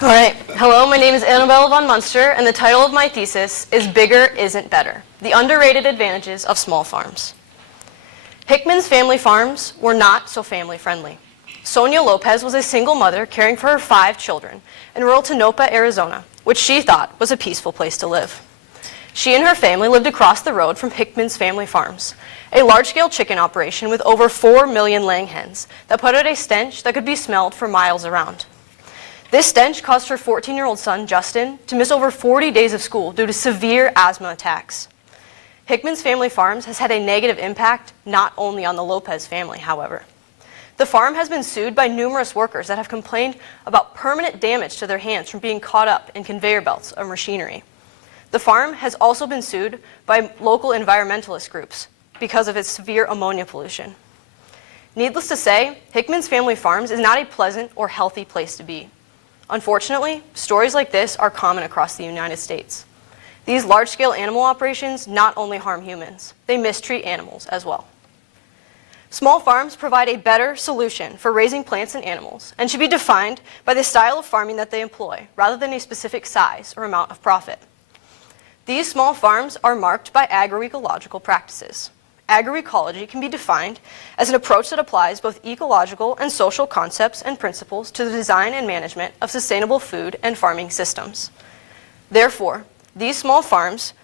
All right. Hello, my name is Annabella VonMuenster, and the title of my thesis is Bigger Isn't Better: The Underrated Advantages of Small Farms. Hickman's family farms were not so family-friendly. Sonia Lopez was a single mother caring for her 5 children in rural Tonopah, Arizona, which she thought was a peaceful place to live. She and her family lived across the road from Hickman's family farms, a large-scale chicken operation with over 4 million laying hens that put out a stench that could be smelled for miles around. This stench caused her 14-year-old son, Justin, to miss over 40 days of school due to severe asthma attacks. Hickman's family farms has had a negative impact not only on the Lopez family, however. The farm has been sued by numerous workers that have complained about permanent damage to their hands from being caught up in conveyor belts of machinery. The farm has also been sued by local environmentalist groups because of its severe ammonia pollution. Needless to say, Hickman's family farms is not a pleasant or healthy place to be. Unfortunately, stories like this are common across the United States. These large-scale animal operations not only harm humans, they mistreat animals as well. Small farms provide a better solution for raising plants and animals and should be defined by the style of farming that they employ, rather than a specific size or amount of profit. These small farms are marked by agroecological practices. Agroecology can be defined as an approach that applies both ecological and social concepts and principles to the design and management of sustainable food and farming systems. Therefore, these small farms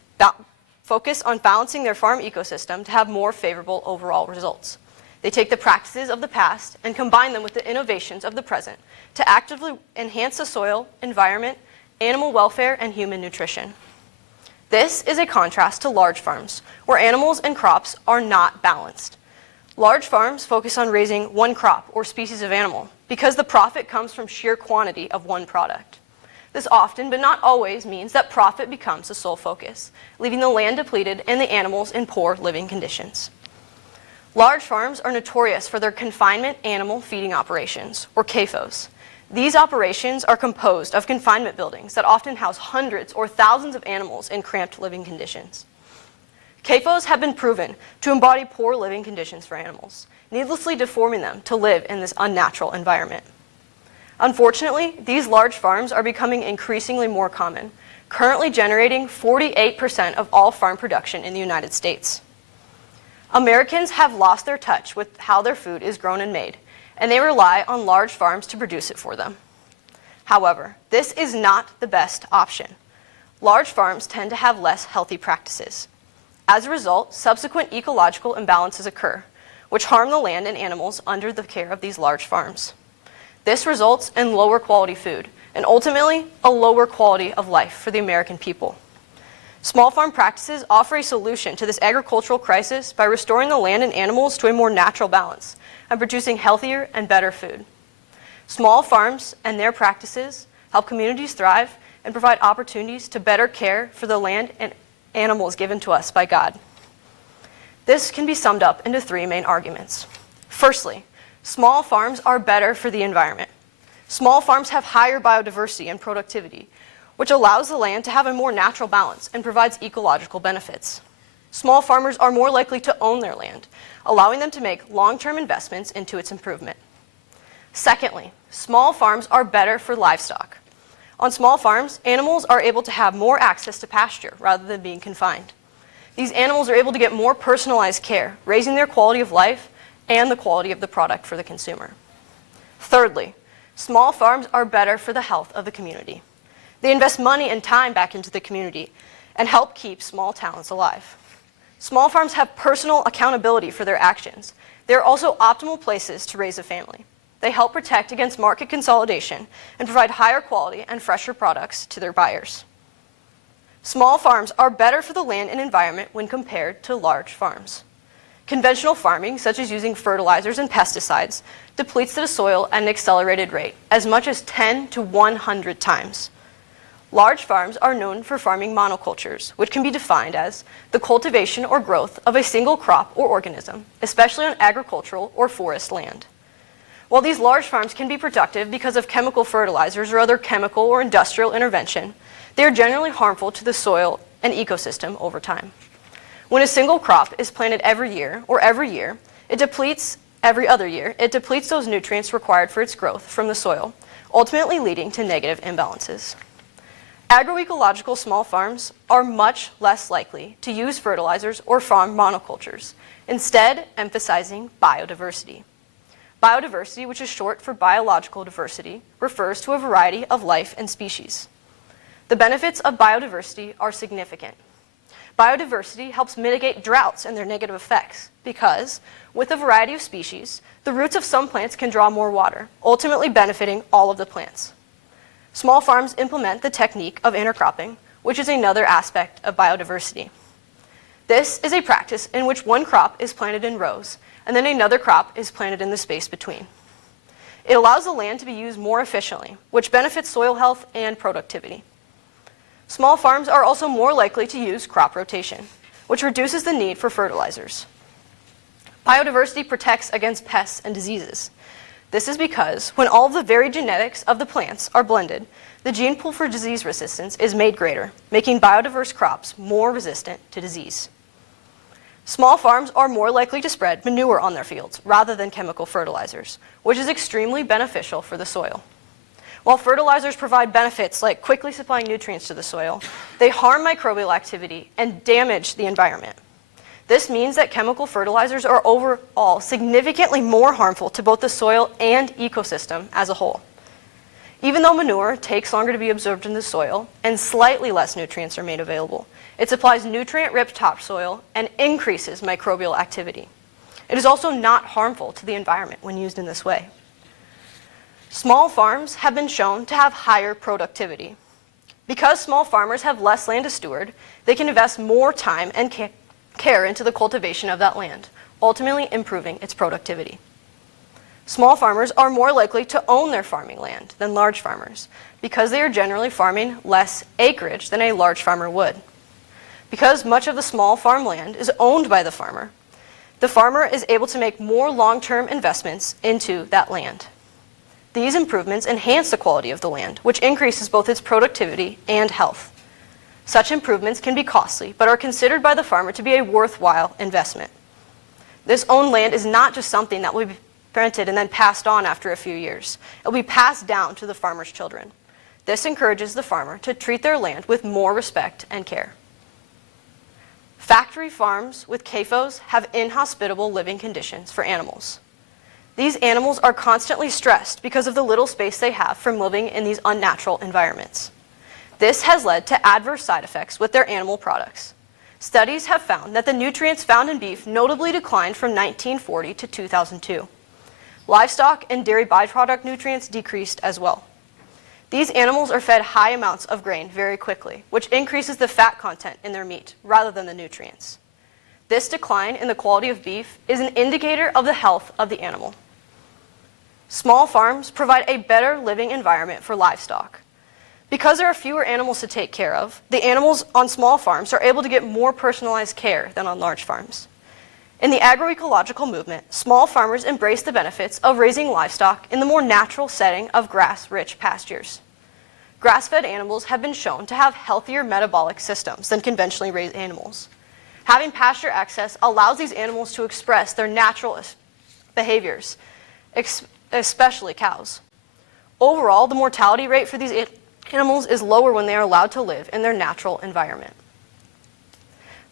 focus on balancing their farm ecosystem to have more favorable overall results. They take the practices of the past and combine them with the innovations of the present to actively enhance the soil, environment, animal welfare, and human nutrition. This is a contrast to large farms, where animals and crops are not balanced. Large farms focus on raising one crop or species of animal because the profit comes from sheer quantity of one product. This often, but not always, means that profit becomes the sole focus, leaving the land depleted and the animals in poor living conditions. Large farms are notorious for their confinement animal feeding operations, or CAFOs. These operations are composed of confinement buildings that often house hundreds or thousands of animals in cramped living conditions. CAFOs have been proven to embody poor living conditions for animals, needlessly deforming them to live in this unnatural environment. Unfortunately, these large farms are becoming increasingly more common, currently generating 48% of all farm production in the United States. Americans have lost their touch with how their food is grown and made, and they rely on large farms to produce it for them. However, this is not the best option. Large farms tend to have less healthy practices. As a result, subsequent ecological imbalances occur, which harm the land and animals under the care of these large farms. This results in lower quality food, and ultimately, a lower quality of life for the American people. Small farm practices offer a solution to this agricultural crisis by restoring the land and animals to a more natural balance and producing healthier and better food. Small farms and their practices help communities thrive and provide opportunities to better care for the land and animals given to us by God. This can be summed up into 3 main arguments. Firstly, small farms are better for the environment. Small farms have higher biodiversity and productivity, which allows the land to have a more natural balance and provides ecological benefits. Small farmers are more likely to own their land, allowing them to make long-term investments into its improvement. Secondly, small farms are better for livestock. On small farms, animals are able to have more access to pasture rather than being confined. These animals are able to get more personalized care, raising their quality of life and the quality of the product for the consumer. Thirdly, small farms are better for the health of the community. They invest money and time back into the community and help keep small towns alive. Small farms have personal accountability for their actions. They are also optimal places to raise a family. They help protect against market consolidation and provide higher quality and fresher products to their buyers. Small farms are better for the land and environment when compared to large farms. Conventional farming, such as using fertilizers and pesticides, depletes the soil at an accelerated rate, as much as 10 to 100 times. Large farms are known for farming monocultures, which can be defined as the cultivation or growth of a single crop or organism, especially on agricultural or forest land. While these large farms can be productive because of chemical fertilizers or other chemical or industrial intervention, they are generally harmful to the soil and ecosystem over time. When a single crop is planted every year, it depletes every other year, it depletes those nutrients required for its growth from the soil, ultimately leading to negative imbalances. Agroecological small farms are much less likely to use fertilizers or farm monocultures, instead emphasizing biodiversity. Biodiversity, which is short for biological diversity, refers to a variety of life and species. The benefits of biodiversity are significant. Biodiversity helps mitigate droughts and their negative effects because, with a variety of species, the roots of some plants can draw more water, ultimately benefiting all of the plants. Small farms implement the technique of intercropping, which is another aspect of biodiversity. This is a practice in which one crop is planted in rows, and then another crop is planted in the space between. It allows the land to be used more efficiently, which benefits soil health and productivity. Small farms are also more likely to use crop rotation, which reduces the need for fertilizers. Biodiversity protects against pests and diseases. This is because when all of the varied genetics of the plants are blended, the gene pool for disease resistance is made greater, making biodiverse crops more resistant to disease. Small farms are more likely to spread manure on their fields rather than chemical fertilizers, which is extremely beneficial for the soil. While fertilizers provide benefits like quickly supplying nutrients to the soil, they harm microbial activity and damage the environment. This means that chemical fertilizers are overall significantly more harmful to both the soil and ecosystem as a whole. Even though manure takes longer to be absorbed in the soil and slightly less nutrients are made available, it supplies nutrient-rich topsoil and increases microbial activity. It is also not harmful to the environment when used in this way. Small farms have been shown to have higher productivity. Because small farmers have less land to steward, they can invest more time and care into the cultivation of that land, ultimately improving its productivity. Small farmers are more likely to own their farming land than large farmers because they are generally farming less acreage than a large farmer would. Because much of the small farm land is owned by the farmer is able to make more long-term investments into that land. These improvements enhance the quality of the land, which increases both its productivity and health. Such improvements can be costly, but are considered by the farmer to be a worthwhile investment. This owned land is not just something that will be rented and then passed on after a few years. It will be passed down to the farmer's children. This encourages the farmer to treat their land with more respect and care. Factory farms with CAFOs have inhospitable living conditions for animals. These animals are constantly stressed because of the little space they have from living in these unnatural environments. This has led to adverse side effects with their animal products. Studies have found that the nutrients found in beef notably declined from 1940 to 2002. Livestock and dairy byproduct nutrients decreased as well. These animals are fed high amounts of grain very quickly, which increases the fat content in their meat rather than the nutrients. This decline in the quality of beef is an indicator of the health of the animal. Small farms provide a better living environment for livestock. Because there are fewer animals to take care of, the animals on small farms are able to get more personalized care than on large farms. In the agroecological movement, small farmers embrace the benefits of raising livestock in the more natural setting of grass-rich pastures. Grass-fed animals have been shown to have healthier metabolic systems than conventionally raised animals. Having pasture access allows these animals to express their natural behaviors, especially cows. Overall, the mortality rate for these animals is lower when they are allowed to live in their natural environment.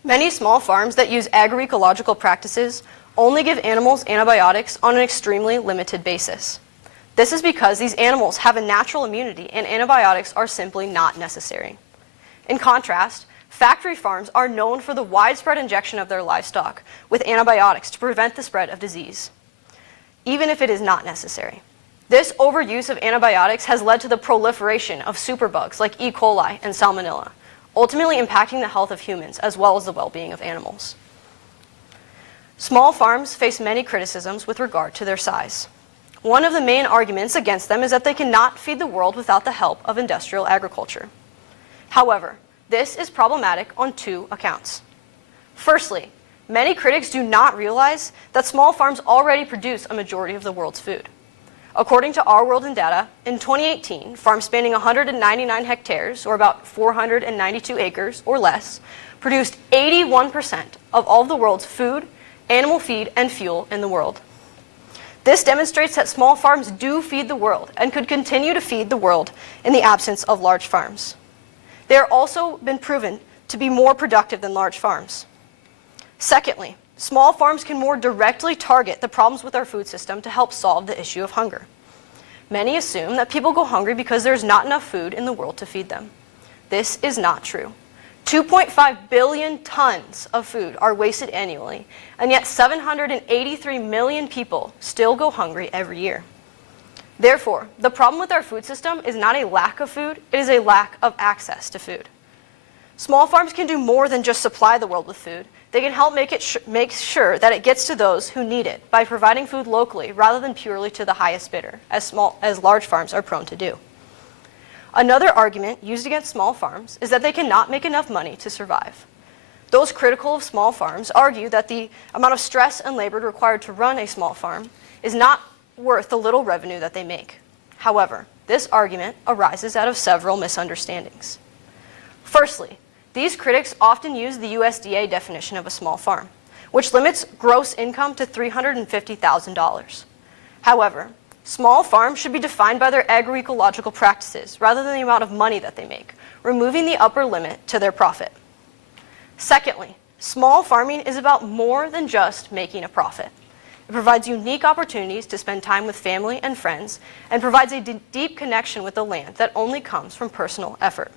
Many small farms that use agroecological practices only give animals antibiotics on an extremely limited basis. This is because these animals have a natural immunity and antibiotics are simply not necessary. In contrast, factory farms are known for the widespread injection of their livestock with antibiotics to prevent the spread of disease, even if it is not necessary. This overuse of antibiotics has led to the proliferation of superbugs like E. coli and Salmonella, ultimately impacting the health of humans as well as the well-being of animals. Small farms face many criticisms with regard to their size. One of the main arguments against them is that they cannot feed the world without the help of industrial agriculture. However, this is problematic on two accounts. Firstly, many critics do not realize that small farms already produce a majority of the world's food. According to Our World in Data, in 2018, farms spanning 199 hectares, or about 492 acres or less, produced 81% of all of the world's food, animal feed, and fuel in the world. This demonstrates that small farms do feed the world and could continue to feed the world in the absence of large farms. They are also been proven to be more productive than large farms. Secondly, small farms can more directly target the problems with our food system to help solve the issue of hunger. Many assume that people go hungry because there's not enough food in the world to feed them. This is not true. 2.5 billion tons of food are wasted annually, and yet 783 million people still go hungry every year. Therefore, the problem with our food system is not a lack of food, it is a lack of access to food. Small farms can do more than just supply the world with food. They can help make sure that it gets to those who need it by providing food locally rather than purely to the highest bidder, as large farms are prone to do. Another argument used against small farms is that they cannot make enough money to survive. Those critical of small farms argue that the amount of stress and labor required to run a small farm is not worth the little revenue that they make. However, this argument arises out of several misunderstandings. Firstly, these critics often use the USDA definition of a small farm, which limits gross income to $350,000. However, small farms should be defined by their agroecological practices rather than the amount of money that they make, removing the upper limit to their profit. Secondly, small farming is about more than just making a profit. It provides unique opportunities to spend time with family and friends and provides a deep connection with the land that only comes from personal effort.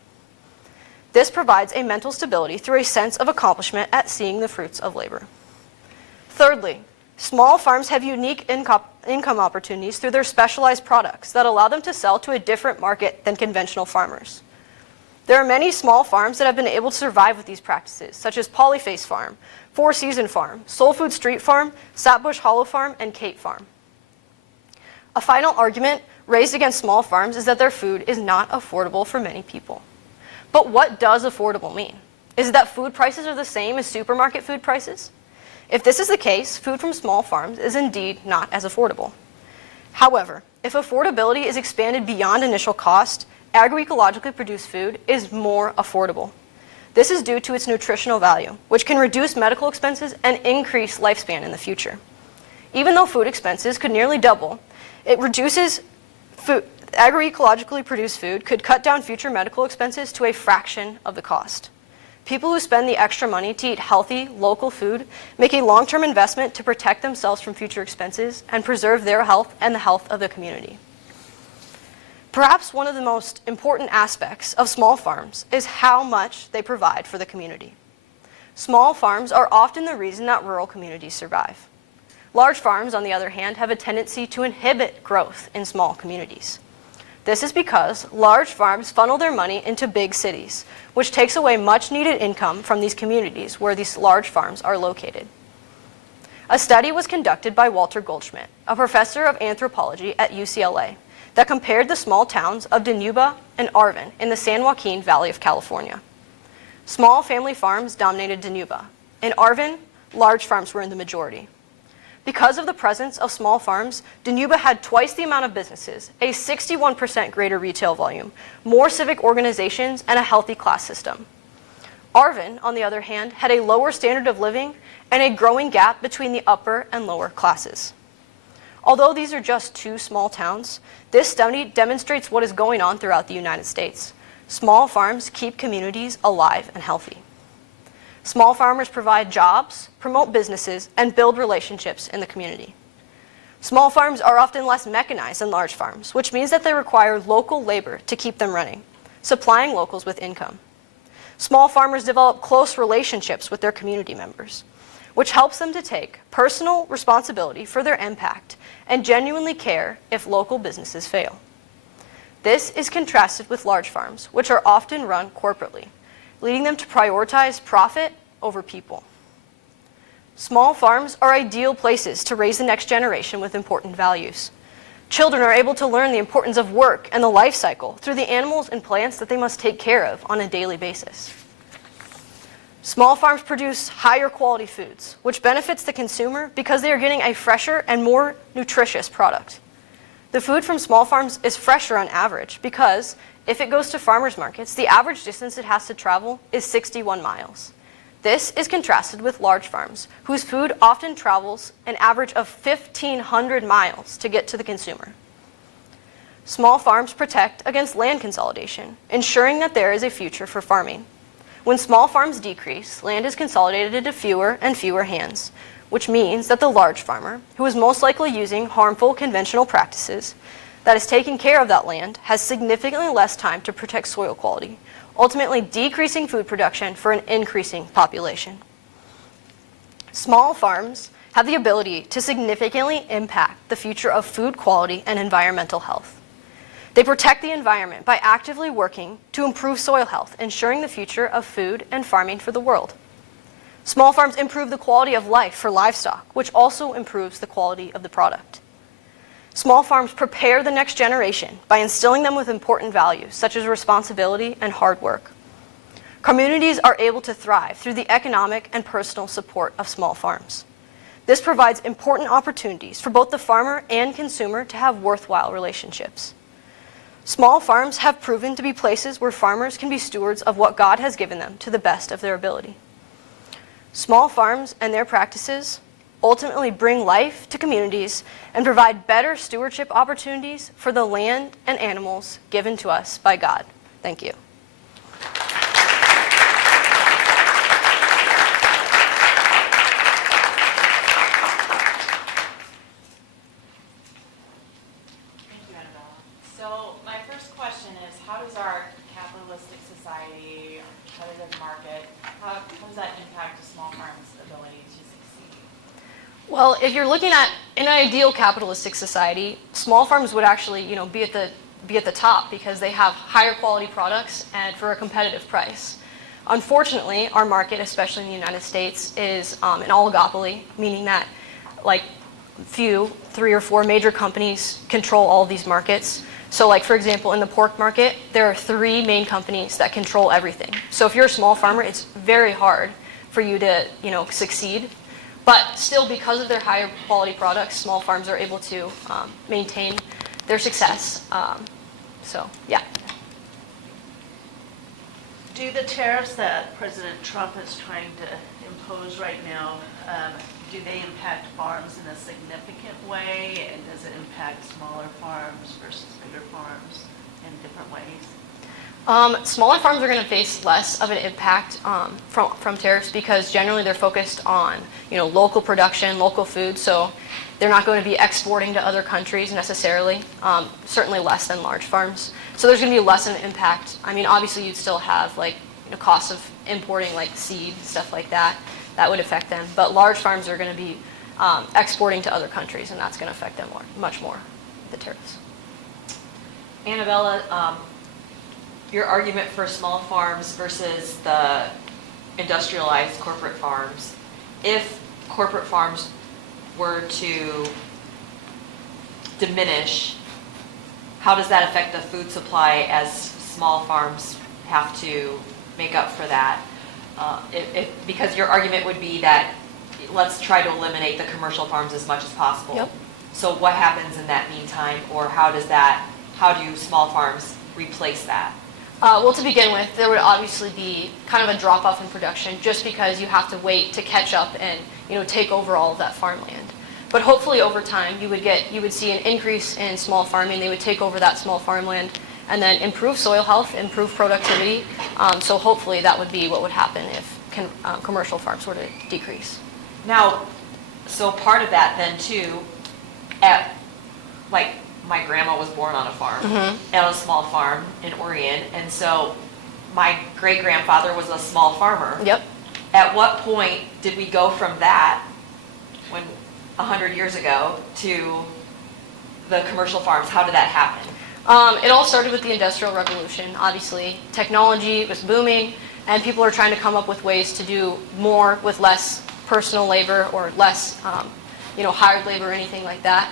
This provides a mental stability through a sense of accomplishment at seeing the fruits of labor. Thirdly, small farms have unique income opportunities through their specialized products that allow them to sell to a different market than conventional farmers. There are many small farms that have been able to survive with these practices, such as Polyface Farm, Four Season Farm, Soul Food Street Farm, Sapbush Hollow Farm, and Kate Farm. A final argument raised against small farms is that their food is not affordable for many people. But what does affordable mean? Is it that food prices are the same as supermarket food prices? If this is the case, food from small farms is indeed not as affordable. However, if affordability is expanded beyond initial cost, agroecologically produced food is more affordable. This is due to its nutritional value, which can reduce medical expenses and increase lifespan in the future. Even though food expenses could nearly double, agroecologically produced food could cut down future medical expenses to a fraction of the cost. People who spend the extra money to eat healthy, local food make a long-term investment to protect themselves from future expenses and preserve their health and the health of the community. Perhaps one of the most important aspects of small farms is how much they provide for the community. Small farms are often the reason that rural communities survive. Large farms, on the other hand, have a tendency to inhibit growth in small communities. This is because large farms funnel their money into big cities, which takes away much needed income from these communities where these large farms are located. A study was conducted by Walter Goldschmidt, a professor of anthropology at UCLA, that compared the small towns of Dinuba and Arvin in the San Joaquin Valley of California. Small family farms dominated Dinuba. In Arvin, large farms were in the majority. Because of the presence of small farms, Dinuba had twice the amount of businesses, a 61% greater retail volume, more civic organizations, and a healthy class system. Arvin, on the other hand, had a lower standard of living and a growing gap between the upper and lower classes. Although these are just two small towns, this study demonstrates what is going on throughout the United States. Small farms keep communities alive and healthy. Small farmers provide jobs, promote businesses, and build relationships in the community. Small farms are often less mechanized than large farms, which means that they require local labor to keep them running, supplying locals with income. Small farmers develop close relationships with their community members, which helps them to take personal responsibility for their impact and genuinely care if local businesses fail. This is contrasted with large farms, which are often run corporately, leading them to prioritize profit over people. Small farms are ideal places to raise the next generation with important values. Children are able to learn the importance of work and the life cycle through the animals and plants that they must take care of on a daily basis. Small farms produce higher quality foods, which benefits the consumer because they are getting a fresher and more nutritious product. The food from small farms is fresher on average because if it goes to farmers markets, the average distance it has to travel is 61 miles. This is contrasted with large farms, whose food often travels an average of 1,500 miles to get to the consumer. Small farms protect against land consolidation, ensuring that there is a future for farming. When small farms decrease, land is consolidated into fewer and fewer hands, which means that the large farmer, who is most likely using harmful conventional practices, that is taking care of that land, has significantly less time to protect soil quality, ultimately decreasing food production for an increasing population. Small farms have the ability to significantly impact the future of food quality and environmental health. They protect the environment by actively working to improve soil health, ensuring the future of food and farming for the world. Small farms improve the quality of life for livestock, which also improves the quality of the product. Small farms prepare the next generation by instilling them with important values, such as responsibility and hard work. Communities are able to thrive through the economic and personal support of small farms. This provides important opportunities for both the farmer and consumer to have worthwhile relationships. Small farms have proven to be places where farmers can be stewards of what God has given them to the best of their ability. Small farms and their practices ultimately bring life to communities and provide better stewardship opportunities for the land and animals given to us by God. Thank you. Thank you, Annabella. So my first question is, how does our capitalistic society, competitive market, how does that impact a small farm's ability to succeed? Well, if you're looking at an ideal capitalistic society, small farms would actually, be at the top because they have higher quality products and for a competitive price. Unfortunately, our market, especially in the United States, is an oligopoly, meaning that three or four major companies control all of these markets. So like, for example, in the pork market, there are 3 main companies that control everything. So if you're a small farmer, it's very hard for you to, succeed. But still, because of their higher quality products, small farms are able to maintain their success. So, yeah. Do the tariffs that President Trump is trying to impose right now, do they impact farms in a significant way? And does it impact smaller farms versus bigger farms in different ways? Smaller farms are going to face less of an impact from tariffs because generally they're focused on local production, local food, so they're not going to be exporting to other countries necessarily, certainly less than large farms. So there's going to be less of an impact. I mean, obviously you'd still have costs of importing seed, stuff like that. That would affect them. But large farms are going to be exporting to other countries, and that's going to affect them much more, the tariffs. Annabella, your argument for small farms versus the industrialized corporate farms, if corporate farms were to diminish, how does that affect the food supply as small farms have to make up for that? Because your argument would be that let's try to eliminate the commercial farms as much as possible. Yep. So what happens in that meantime, or how do small farms replace that? Well, to begin with, there would obviously be kind of a drop-off in production just because you have to wait to catch up and take over all of that farmland. But hopefully over time, you would see an increase in small farming. They would take over that small farmland and then improve soil health, improve productivity. So hopefully that would be what would happen if commercial farms were to decrease. Now, so part of that then too, my grandma was born on a farm, at a small farm in Oregon, and so my great-grandfather was a small farmer. Yep. At what point did we go from that, 100 years ago, to the commercial farms? How did that happen? It all started with the Industrial Revolution. Obviously, technology was booming, and people are trying to come up with ways to do more with less personal labor or less, hired labor or anything like that.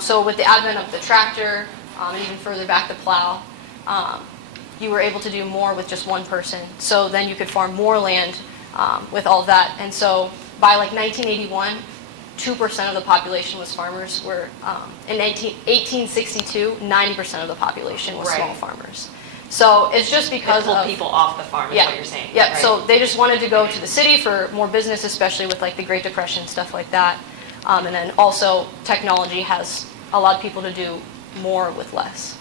So with the advent of the tractor, and even further back the plow, you were able to do more with just one person. So then you could farm more land with all of that. And so by 1981, 2% of the population was farmers. In 1862, 90% of the population was small farmers. So it's just because Pull of people off the farm is yeah, what you're saying. yeah. right? So they just wanted to go to the city for more business, especially with like the Great Depression stuff like that. And then also technology has allowed people to do more with less.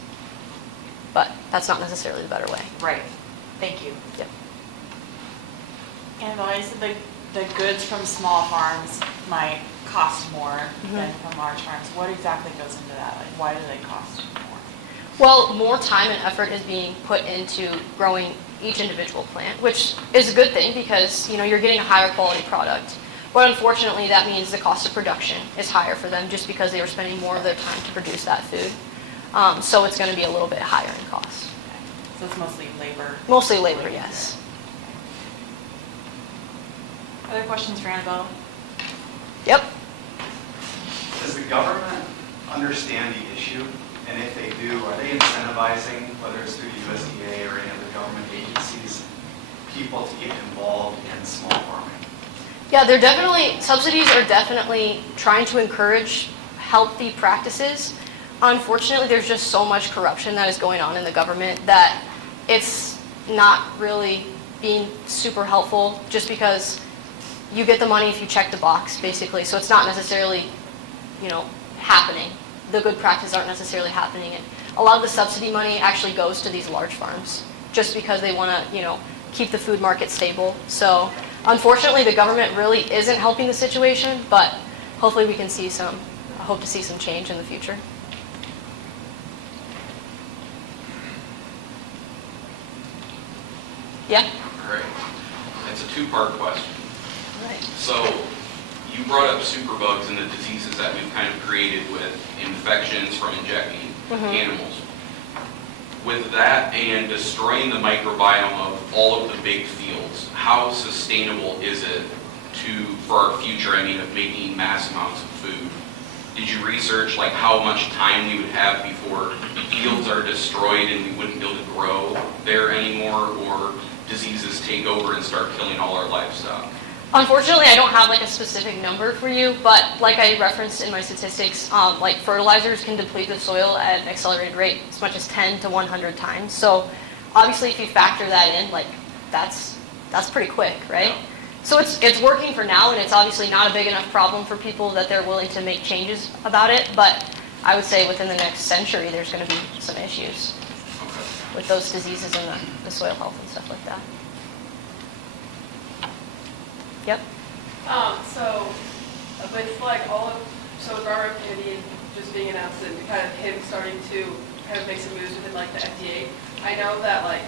But that's not necessarily the better way. Right. Thank you. Yep. Annabelle, you said the goods from small farms might cost more than from large farms. What exactly goes into that? Like, why do they cost more? Well, more time and effort is being put into growing each individual plant, which is a good thing because you're getting a higher quality product. But unfortunately, that means the cost of production is higher for them just because they were spending more of their time to produce that food. So it's going to be a little bit higher in cost. So it's mostly labor. Mostly labor, yes. Other questions for Annabelle? Yep. Does the government understand the issue? And if they do, are they incentivizing, whether it's through the USDA or any other government agencies, people to get involved in small farming? Yeah, subsidies are definitely trying to encourage healthy practices. Unfortunately, there's just so much corruption that is going on in the government that it's not really being super helpful just because you get the money if you check the box, basically. So it's not necessarily, happening. The good practices aren't necessarily happening. And a lot of the subsidy money actually goes to these large farms just because they want to, keep the food market stable. So unfortunately, the government really isn't helping the situation, but hopefully we can hope to see some change in the future. Yeah? Great. It's a two-part question. Right. So you brought up superbugs and the diseases that we've kind of created with infections from injecting animals. With that and destroying the microbiome of all of the big fields, how sustainable is it for our future, of making mass amounts of food? Did you research like how much time we would have before fields are destroyed and we wouldn't be able to grow there anymore, or diseases take over and start killing all our livestock? Unfortunately, I don't have like a specific number for you, but like I referenced in my statistics, like fertilizers can deplete the soil at an accelerated rate as much as 10 to 100 times. So obviously if you factor that in, like that's pretty quick, right? Yeah. So it's working for now, and it's obviously not a big enough problem for people that they're willing to make changes about it, but I would say within the next century there's going to be some issues Okay. with those diseases and the soil health and stuff like that. Yep. So with like Robert Kennedy just being announced and kind of him starting to kind of make some moves within like the FDA, I know that like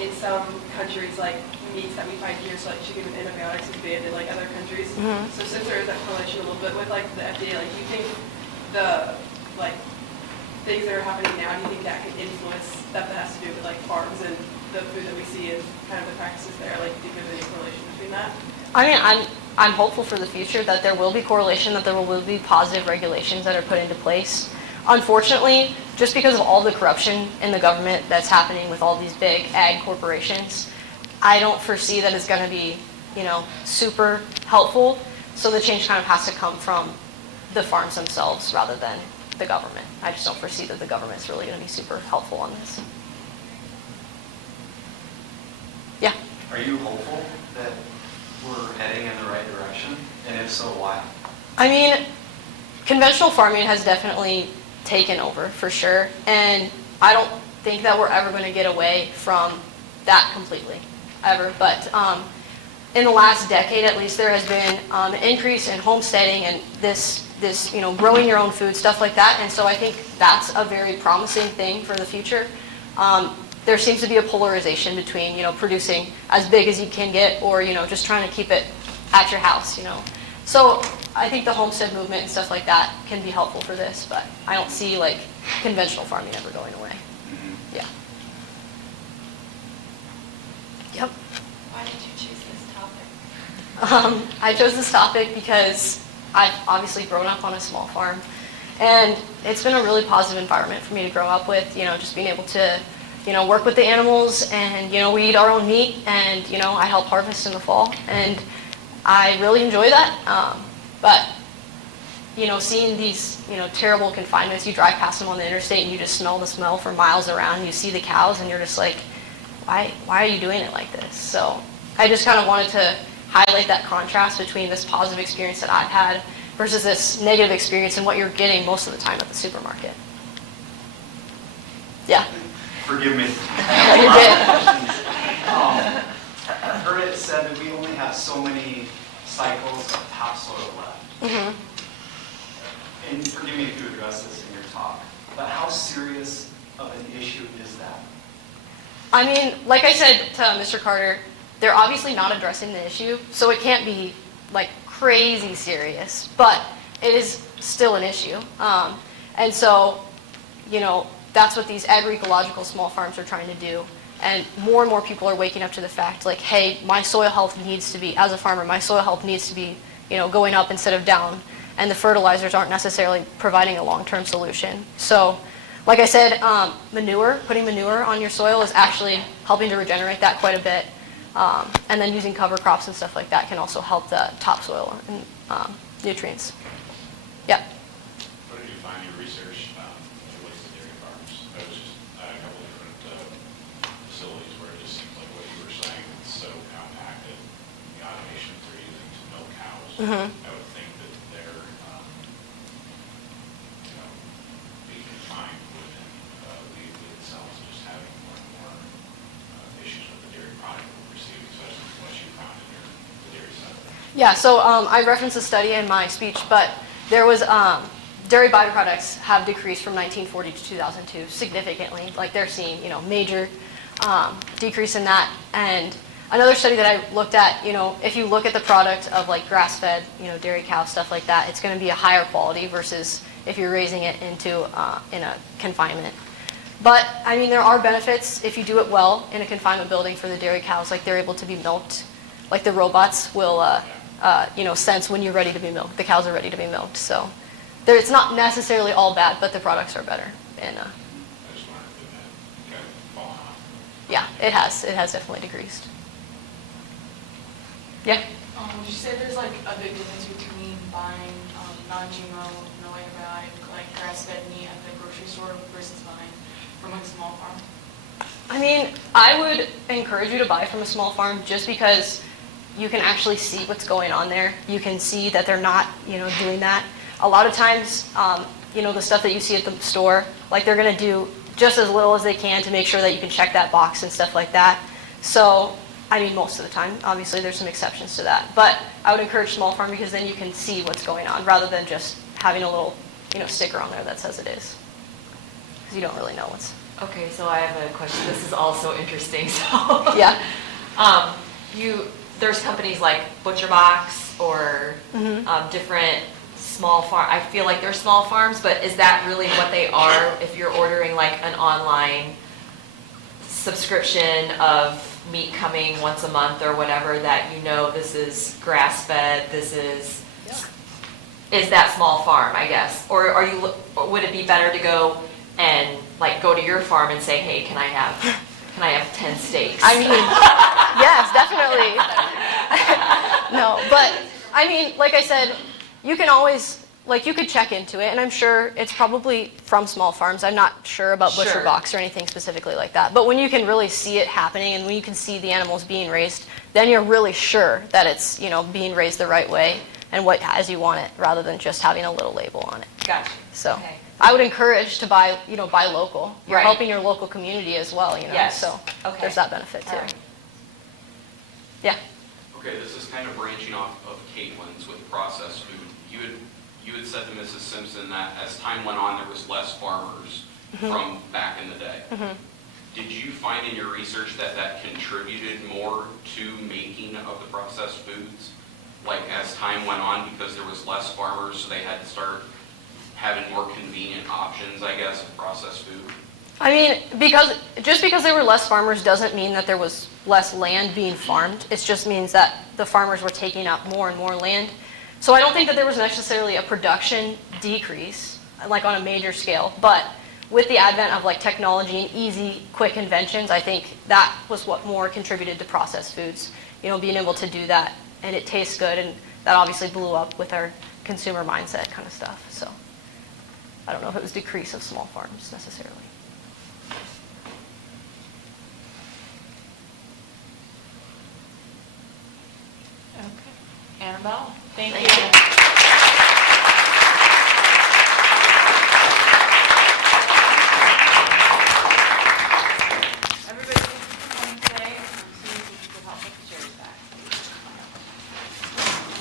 in some countries like meats that we find here, so like chicken with antibiotics is banned in like other countries. So since there is that correlation a little bit with like the FDA, like do you think the like things that are happening now, do you think that could influence stuff that has to do with like farms and the food that we see and kind of the practices there? Like do you think there's any correlation between that? I mean, I'm hopeful for the future that there will be correlation, that there will be positive regulations that are put into place. Unfortunately, just because of all the corruption in the government that's happening with all these big ag corporations, I don't foresee that it's going to be, super helpful. So the change kind of has to come from the farms themselves rather than the government. I just don't foresee that the government's really going to be super helpful on this. Yeah. Are you hopeful that we're heading in the right direction? And if so, why? I mean, conventional farming has definitely taken over for sure, and I don't think that we're ever going to get away from that completely, ever. But in the last decade, at least, there has been an increase in homesteading and this growing your own food, stuff like that. And so I think that's a very promising thing for the future. There seems to be a polarization between, producing as big as you can get or, just trying to keep it at your house, So I think the homestead movement and stuff like that can be helpful for this, but I don't see like conventional farming ever going away. Yeah. Yep. Why did you choose this topic? I chose this topic because I've obviously grown up on a small farm, and it's been a really positive environment for me to grow up with, just being able to work with the animals, and we eat our own meat, and I help harvest in the fall, and I really enjoy that. But seeing these, terrible confinements, you drive past them on the interstate and you just smell the smell for miles around, and you see the cows and you're just like, why are you doing it like this? So I just kind of wanted to highlight that contrast between this positive experience that I've had versus this negative experience and what you're getting most of the time at the supermarket. Yeah. Forgive me. You're good. I've heard it said that we only have so many cycles of topsoil left. Mhm. And forgive me if you address this in your talk, but how serious of an issue is that? I mean, like I said to Mr. Carter, they're obviously not addressing the issue, so it can't be like crazy serious, but it is still an issue. And so, that's what these agroecological small farms are trying to do. And more people are waking up to the fact, like, hey, my soil health needs to be, as a farmer, my soil health needs to be, going up instead of down. And the fertilizers aren't necessarily providing a long-term solution. So, like I said, putting manure on your soil is actually helping to regenerate that quite a bit. And then using cover crops and stuff like that can also help the topsoil and nutrients. Yeah. What did you find in your research with the dairy farms? There was just a couple different facilities where it just seems like what you were saying, it's so compacted, the automation they're using to milk cows. Mhm. I would think that they're, being confined within the themselves, just having more and more issues with the dairy product that we're receiving, especially from what you found in the dairy side. Yeah, so I referenced a study in my speech, but there was dairy byproducts have decreased from 1940 to 2002 significantly. Like they're seeing, major decrease in that. And another study that I looked at, if you look at the product of like grass-fed, dairy cow, stuff like that, it's going to be a higher quality versus if you're raising it in a confinement. But I mean, there are benefits if you do it well in a confinement building for the dairy cows. Like they're able to be milked. Like the robots will, sense when you're ready to be milked. The cows are ready to be milked. So it's not necessarily all bad, but the products are better. And I just wondered if that kind of fallen off. yeah, it has. It has definitely decreased. Yeah. Would you say there's like a big difference between buying non-GMO, no antibiotic, like grass-fed meat at the grocery store versus buying from a small farm? I mean, I would encourage you to buy from a small farm just because you can actually see what's going on there. You can see that they're not, doing that. A lot of times, the stuff that you see at the store, like they're going to do just as little as they can to make sure that you can check that box and stuff like that. So, I mean, most of the time, obviously there's some exceptions to that. But I would encourage small farm because then you can see what's going on rather than just having a little, sticker on there that says it is. Because you don't really know what's. Okay, so I have a question. This is also interesting. So, Yeah. There's companies like ButcherBox or Mm-hmm. different small farm. I feel like they're small farms, but is that really what they are? If you're ordering like an online subscription of meat coming once a month or whatever, that this is grass-fed, is that small farm, I guess? Or would it be better to go and like go to your farm and say, hey, can I have 10 steaks? I mean, yes, definitely. No, but I mean, like I said, you can always, you could check into it, and I'm sure it's probably from small farms. I'm not sure about Sure. ButcherBox or anything specifically like that. But when you can really see it happening and when you can see the animals being raised, then you're really sure that it's, being raised the right way and as you want it, rather than just having a little label on it. Gotcha. So Okay. I would encourage to buy local. You're Right. helping your local community as well, Yes. So Okay. there's that benefit too. All right. Yeah. Okay, this is kind of branching off of Caitlin's with processed food. You had said to Mrs. Simpson that as time went on, there was less farmers from back in the day. Mhm. Did you find in your research that contributed more to making of the processed foods? Like as time went on, because there was less farmers, so they had to start having more convenient options, I guess, of processed food? I mean, just because there were less farmers doesn't mean that there was less land being farmed. It just means that the farmers were taking up more and more land. So I don't think that there was necessarily a production decrease, like on a major scale. But with the advent of technology and easy, quick inventions, I think that was what more contributed to processed foods. Being able to do that, and it tastes good, and that obviously blew up with our consumer mindset kind of stuff. So I don't know if it was decrease of small farms necessarily. Okay. Annabelle, thank Thank you.